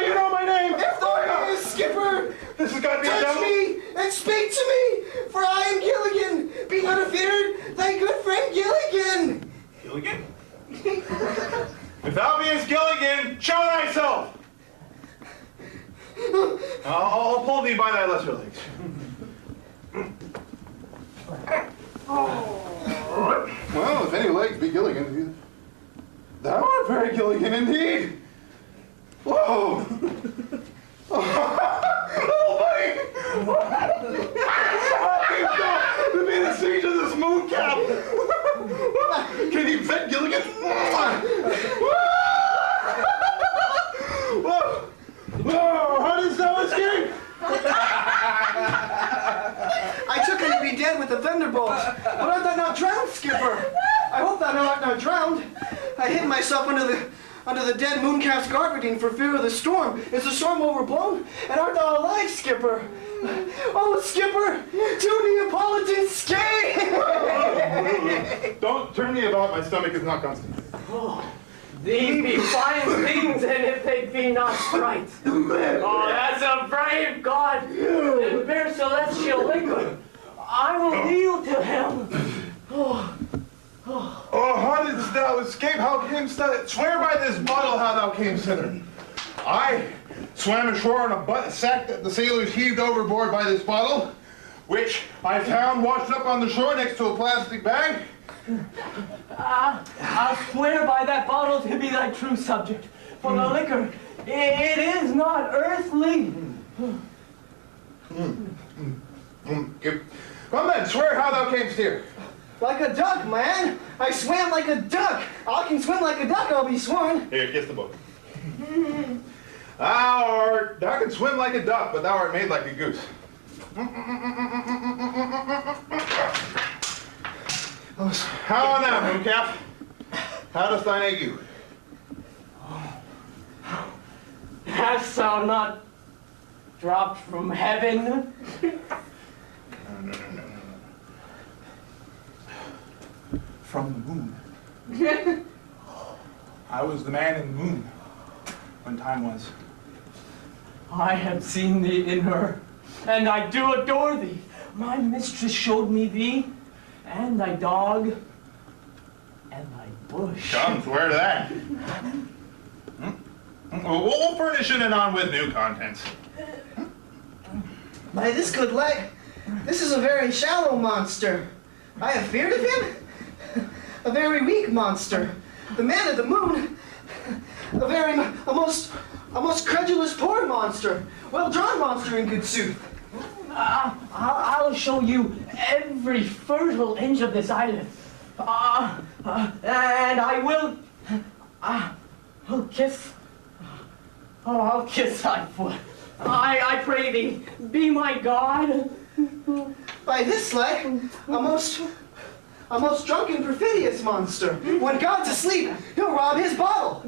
you know my name! If thou is Skipper, This has got to be a touch devil. me and speak to me, for I am Gilligan. Be not afeared, thy good friend Gilligan. Gilligan? If thou beest Gilligan, show thyself! I'll pull thee by thy lesser legs. Well, if any legs be Gilligan, thou art very Gilligan indeed. Whoa! Oh, buddy! To be the siege of this moon cap! Can you pet Gilligan? Whoa! How did thou escape? I took him to be dead with the thunderbolt. But art thou not drowned, Skipper? I hope thou art not drowned. I hid myself under the dead mooncalf's carpeting for fear of the storm. Is the storm overblown? And art thou alive, Skipper? Oh, Skipper, to Neapolitan skate! Don't turn me about, my stomach is not constipated. These be fine things, and if they be not right. Oh, that's a brave God, and bear celestial liquor. I will yield to him. Oh, how didst thou escape? How camest thou? Swear by this bottle how thou camest hither. I swam ashore in a sack that the sailors heaved overboard by this bottle, which I found washed up on the shore next to a plastic bag. I'll swear by that bottle to be thy true subject. For the liquor, it is not earthly. Come then, swear how thou camest here. Like a duck, man. I swam like a duck. I can swim like a duck, I'll be sworn. Here, kiss the book. Thou can swim like a duck, but thou art made like a goose. How now, mooncalf? How doth thine ague? Hast thou not dropped from heaven? No. From the moon. I was the man in the moon when time was. I have seen thee in her, and I do adore thee. My mistress showed me thee, and thy dog, and thy bush. Come, swear to that. We'll furnish it anon with new contents. By this good leg, this is a very shallow monster. I have feared of him. A very weak monster. The man of the moon, a most credulous poor monster. Well-drawn monster in good sooth. I'll show you every fertile inch of this island. And I'll kiss thy foot. I pray thee, be my God. By this leg, a most drunken, perfidious monster. When God's asleep, he'll rob his bottle.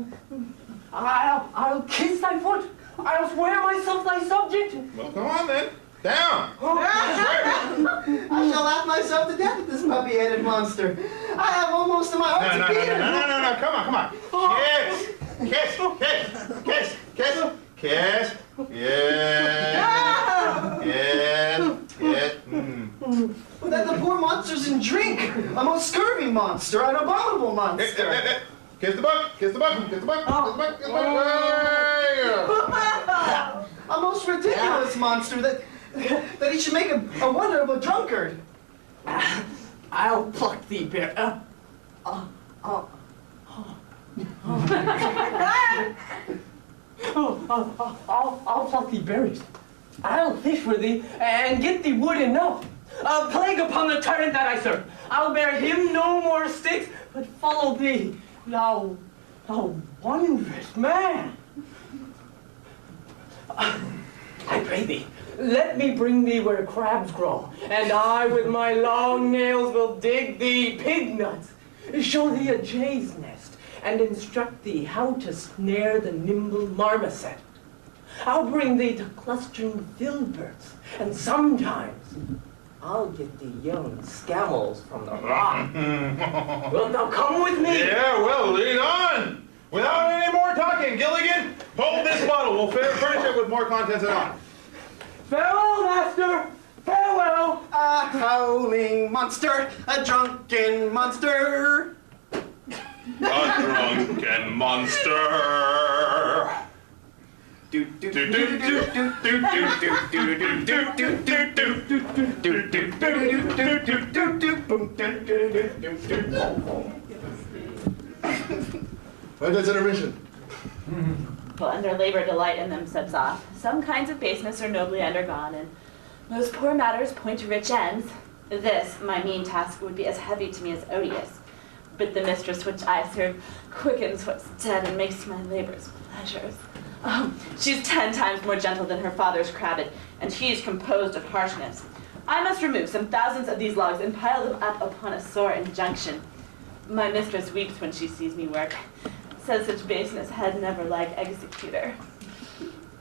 I'll kiss thy foot. I'll swear myself thy subject. Well, come on then. Down. I shall laugh myself to death at this puppy-headed monster. I have almost in my heart to beat him. No. Come on. Kiss. Yes. That the poor monster's in drink. a most scurvy monster, an abominable monster. Kiss the book, kiss the book, kiss the book, kiss the book, kiss the book. A most ridiculous monster that he should make a wonder of a drunkard. I'll pluck thee, bear. I'll pluck thee berries. I'll fish for thee and get thee wood enough. A plague upon the tyrant that I serve. I'll bear him no more sticks, but follow thee, thou wondrous man. I pray thee, let me bring thee where crabs grow, and I with my long nails will dig thee pig nuts, show thee a jay's nest, and instruct thee how to snare the nimble marmoset. I'll bring thee to clustering filberts, and sometimes I'll get thee young scammels from the rock. Wilt thou come with me? Yeah, well, lead on. Without any more talking, Gilligan, hold this bottle. We'll furnish it with more contents anon. Farewell, master. Farewell. A howling monster, a drunken monster. A drunken monster. When does intermission? Well, under labor delight in them subs off. Some kinds of baseness are nobly undergone, and most poor matters point to rich ends. This, my mean task, would be as heavy to me as odious. But the mistress which I serve quickens what's dead and makes my labors pleasures. Oh, she's 10 times more gentle than her father's crabbed, and she is composed of harshness. I must remove some thousands of these logs and pile them up upon a sore injunction. My mistress weeps when she sees me work. Says such baseness had never like executor.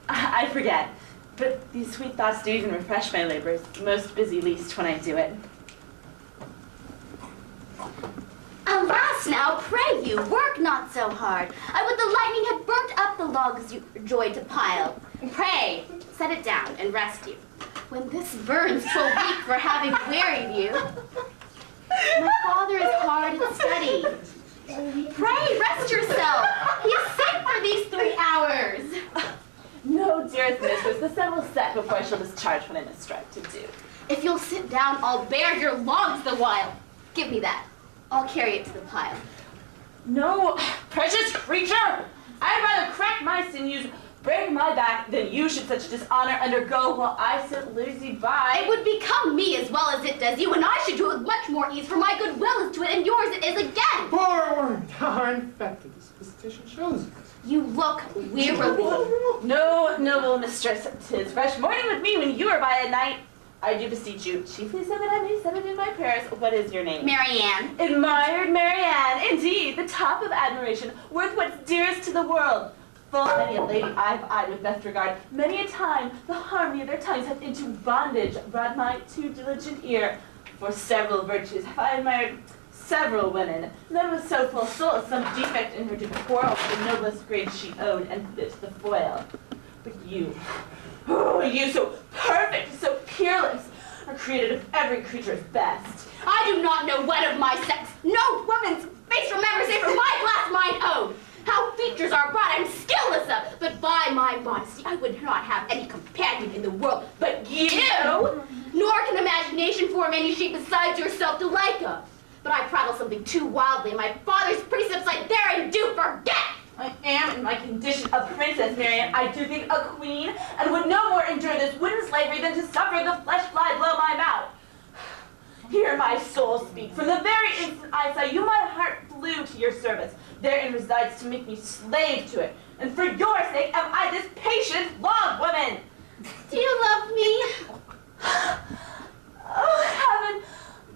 I forget, but these sweet thoughts do even refresh my labors, most busy least when I do it. Alas now, pray you, work not so hard. I would the lightning had burnt up the logs you joy to pile. Pray, set it down and rest you. When this burns 'twill weep for having wearied you. My father is hard at study. Pray, rest yourself. He is sick for these 3 hours. No, dearest mistress, the sun will set before I shall discharge what I must strive to do. If you'll sit down, I'll bear your logs the while. Give me that. I'll carry it to the pile. No, precious creature! I'd rather crack my sinews, break my back, than you should such dishonor undergo while I sit lazy by. It would become me as well as it does you, and I should do it with much more ease, for my good will is to it, and yours it is again. Forward! How infected this visitation shows it. You look wearily. No, noble mistress, 'tis fresh morning with me when you are by at night. I do beseech you, chiefly so that I may set it in my prayers. What is your name? Marianne. Admired Marianne, indeed, the top of admiration, worth what's dearest to the world. Full many a lady I've eyed with best regard. Many a time the harmony of their tongues hath into bondage brought my too diligent ear. For several virtues have I admired several women. None with so full soul, some defect in her to quarrel with the noblest grade she owed and fit the foil. But you, oh, you so perfect, so peerless, are created of every creature's best. I do not know one of my sex. No woman's face remembers it from my glass mine own. How features are brought I'm skilless of, but by my modesty I would not have any companion in the world but you. Nor can imagination form any shape besides yourself to like of. But I prattle something too wildly, and my father's precepts I therein do forget. I am in my condition a princess, Marianne. I do think a queen, and would no more endure this wooden slavery than to suffer the flesh fly blow my mouth. Hear my soul speak. From the very instant I saw you, my heart flew to your service. Therein resides to make me slave to it. And for your sake am I this patient log woman. Do you love me? Oh, heaven,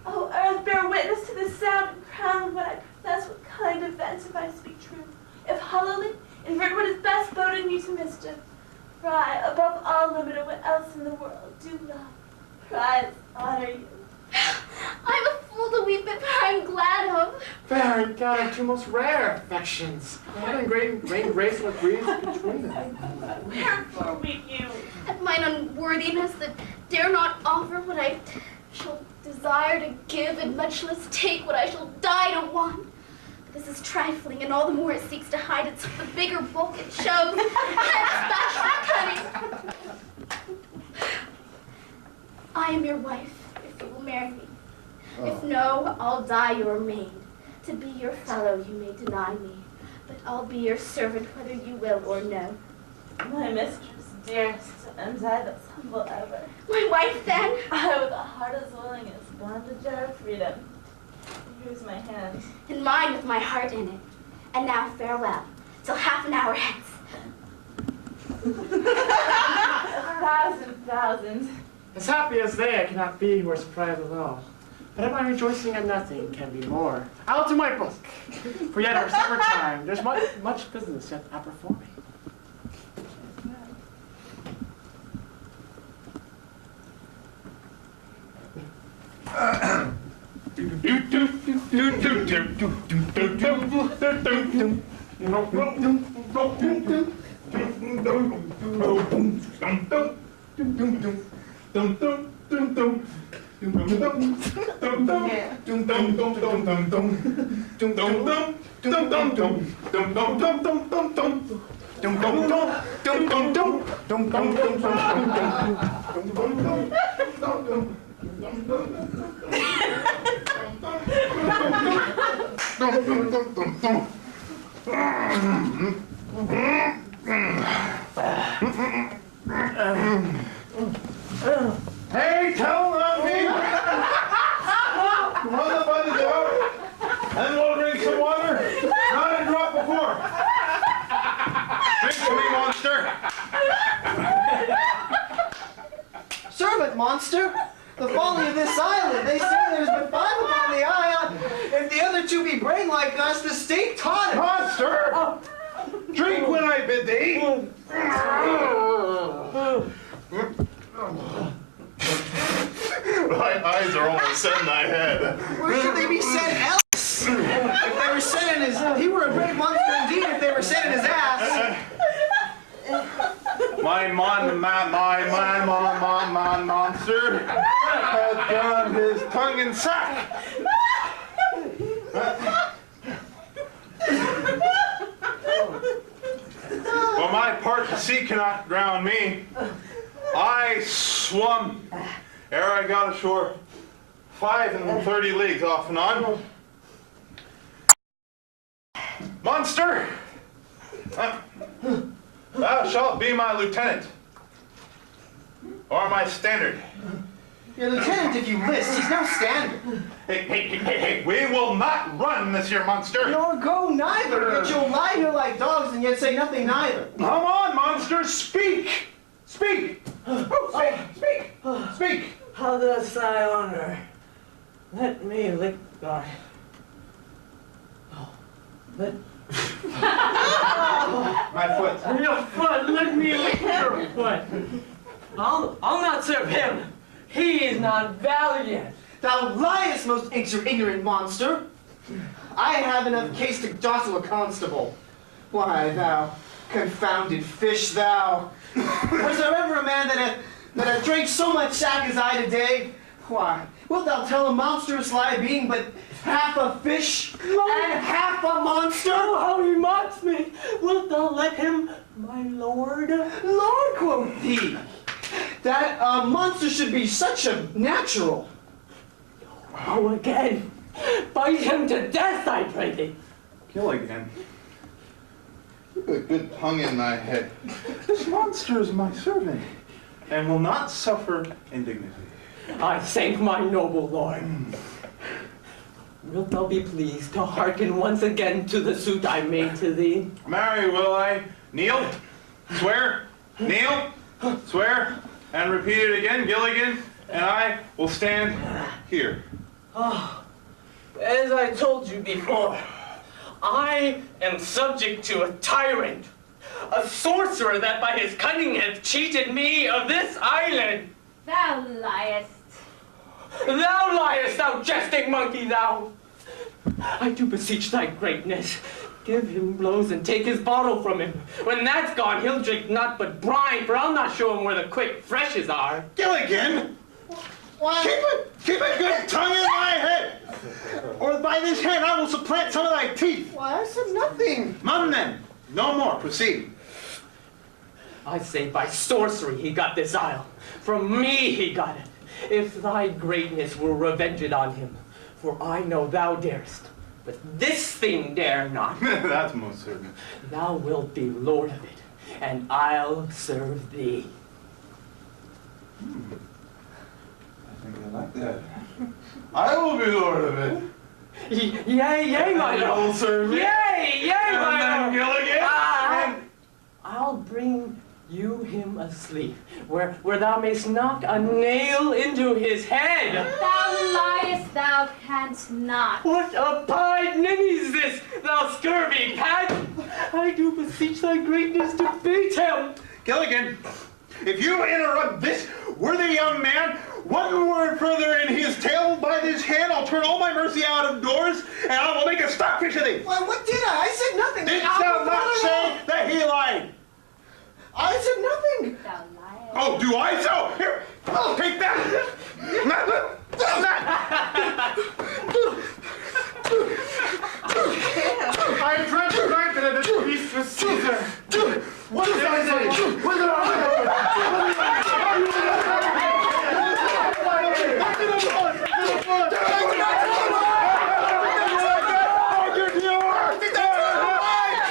oh, earth, bear witness to the sound and crown of what I profess with kind offense if I speak truth. If hollowly, invert what is best boded me to mischief. For I, above all limit of what else in the world, do love, prize, honor you. I'm a fool to weep it, for I'm glad of. Fair and God, two most rare affections. What in great grace what breathes between them. Wherefore weep you? At mine unworthiness that dare not offer what I shall desire. desire to give and much less take what I shall die to want. This is trifling, and all the more it seeks to hide it, so the bigger bulk it shows. Hence, that's cunning. I am your wife, if you will marry me. If no, I'll die your maid. To be your fellow, you may deny me, but I'll be your servant whether you will or no. My mistress, dearest, and I that's humble ever. My wife, then? I with a heart as willing as bondage or freedom. Here's my hand. And mine with my heart in it. And now farewell, till half an hour hence. 1,000,000. As happy as they, I cannot be who are surprised at all. But my rejoicing at nothing can be more. Out to my book, for yet our supper time. There's much business yet before me. Hey, tell on me! Run up by the door, and we'll drink some water. Not a drop before. Drink to me, monster. Servant, monster! The folly of this island. They say there's but 5 upon the isle. If the other 2 be brain like us, the state taught it. Monster! Drink when I bid thee. My eyes are almost set in my head. Where should they be sent else? If they were sent in his... He were a great monster indeed if they were sent in his ass. My monster has done his tongue in sack. For my part, the sea cannot drown me. I swum ere I got ashore, 35 leagues off and on. Monster! Thou shalt be my lieutenant, or my standard. Your lieutenant, if you list, he's no standard. Hey, we will not run this here, monster. Nor go neither, yet you'll lie here like dogs and yet say nothing neither. Come on, monster, speak! Speak! Speak! How does thy honor? Let me lick thy... Oh, let... My foot. Your foot, let me lick your foot. I'll not serve him. He is not valiant. Thou liest, most ignorant monster. I have enough case to jostle a constable. Why, thou confounded fish, thou. Was there ever a man that had drank so much sack as I today? Why, wilt thou tell a monstrous lie being but half a fish and half a monster? Oh, how he mocks me. Wilt thou let him, my lord? Lord, quoth he, that a monster should be such a natural. Oh, again. Bite him to death, I pray thee. Kill again. Keep a good tongue in thy head. This monster is my servant, and will not suffer indignity. I thank my noble lord. Wilt thou be pleased to hearken once again to the suit I made to thee? Marry, will I? Kneel? Swear? Kneel? Swear? And repeat it again, Gilligan, and I will stand here. Oh, as I told you before, I am subject to a tyrant, a sorcerer that by his cunning hath cheated me of this island. Thou liest. Thou liest, thou jesting monkey, thou! I do beseech thy greatness. Give him blows and take his bottle from him. When that's gone, he'll drink naught but brine, for I'll not show him where the quick freshes are. Gilligan! Keep a good tongue in my head, or by this hand I will supplant some of thy teeth. Why, I said nothing. None then. No more. Proceed. I say by sorcery he got this isle. From me he got it. If thy greatness were revenged on him, for I know thou darest, but this thing dare not. That's most certain. Thou wilt be lord of it, and I'll serve thee. I think I like that. I will be lord of it. Yea, my I will lord. serve it. Yea, my And then lord. Gilligan. I'll bring you him asleep, where thou mayst knock a nail into his head. Thou liest, thou canst not. What a pied ninny's this, thou scurvy pad! I do beseech thy greatness to beat him. Gilligan, if you interrupt this worthy young man one word further in his tale, by this hand I'll turn all my mercy out of doors, and I will make a stockfish of thee. Well, what did I? I said nothing. Didst thou not say that he lied? I said nothing. Thou liest. Oh, do I so? Here, take that. I dread the granted that this beast was Caesar. What is that saying? What is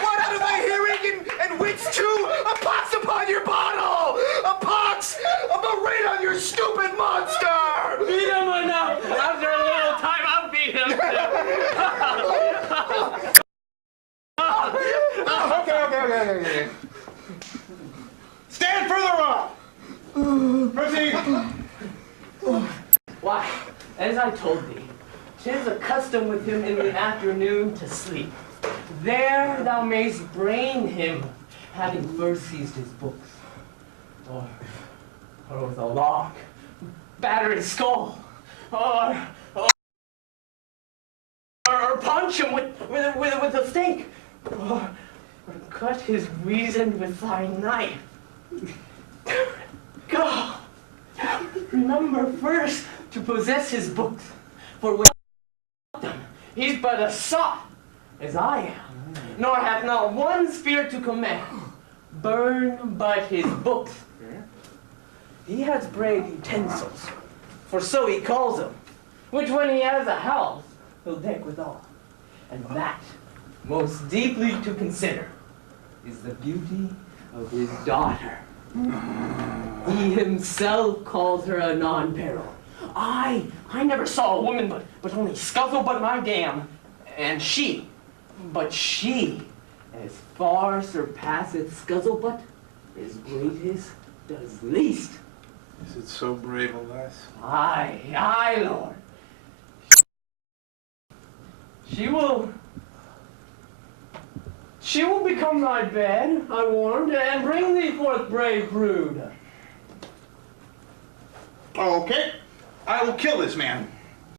What out of my hearing and which too? A pox upon your bottle! A pox! A raid on your stupid monster! Beat him enough! After a little time, I'll beat him Okay. Stand further off. Proceed. Why, as I told thee, 'tis a custom with him in the afternoon to sleep. There thou mayst brain him, having first seized his books. Or with a long, battered skull. Or punch him with a stake. Or cut his reason with thy knife. Go! Remember first to possess his books, for without them he's but a sot, as I am, nor hath not one spear to command. Burn but his books. He has brave utensils, for so he calls them, which when he has a house, he'll deck withal. And that, most deeply to consider, is the beauty of his daughter. He himself calls her a non-peril. I never saw a woman but only scuzzlebutt my dam, and she, as far surpasseth scuzzlebutt, as greatest does least. Is it so brave, alas? Aye, Lord. She will become thy bed, I warned, and bring thee forth brave brood. Okay. I will kill this man.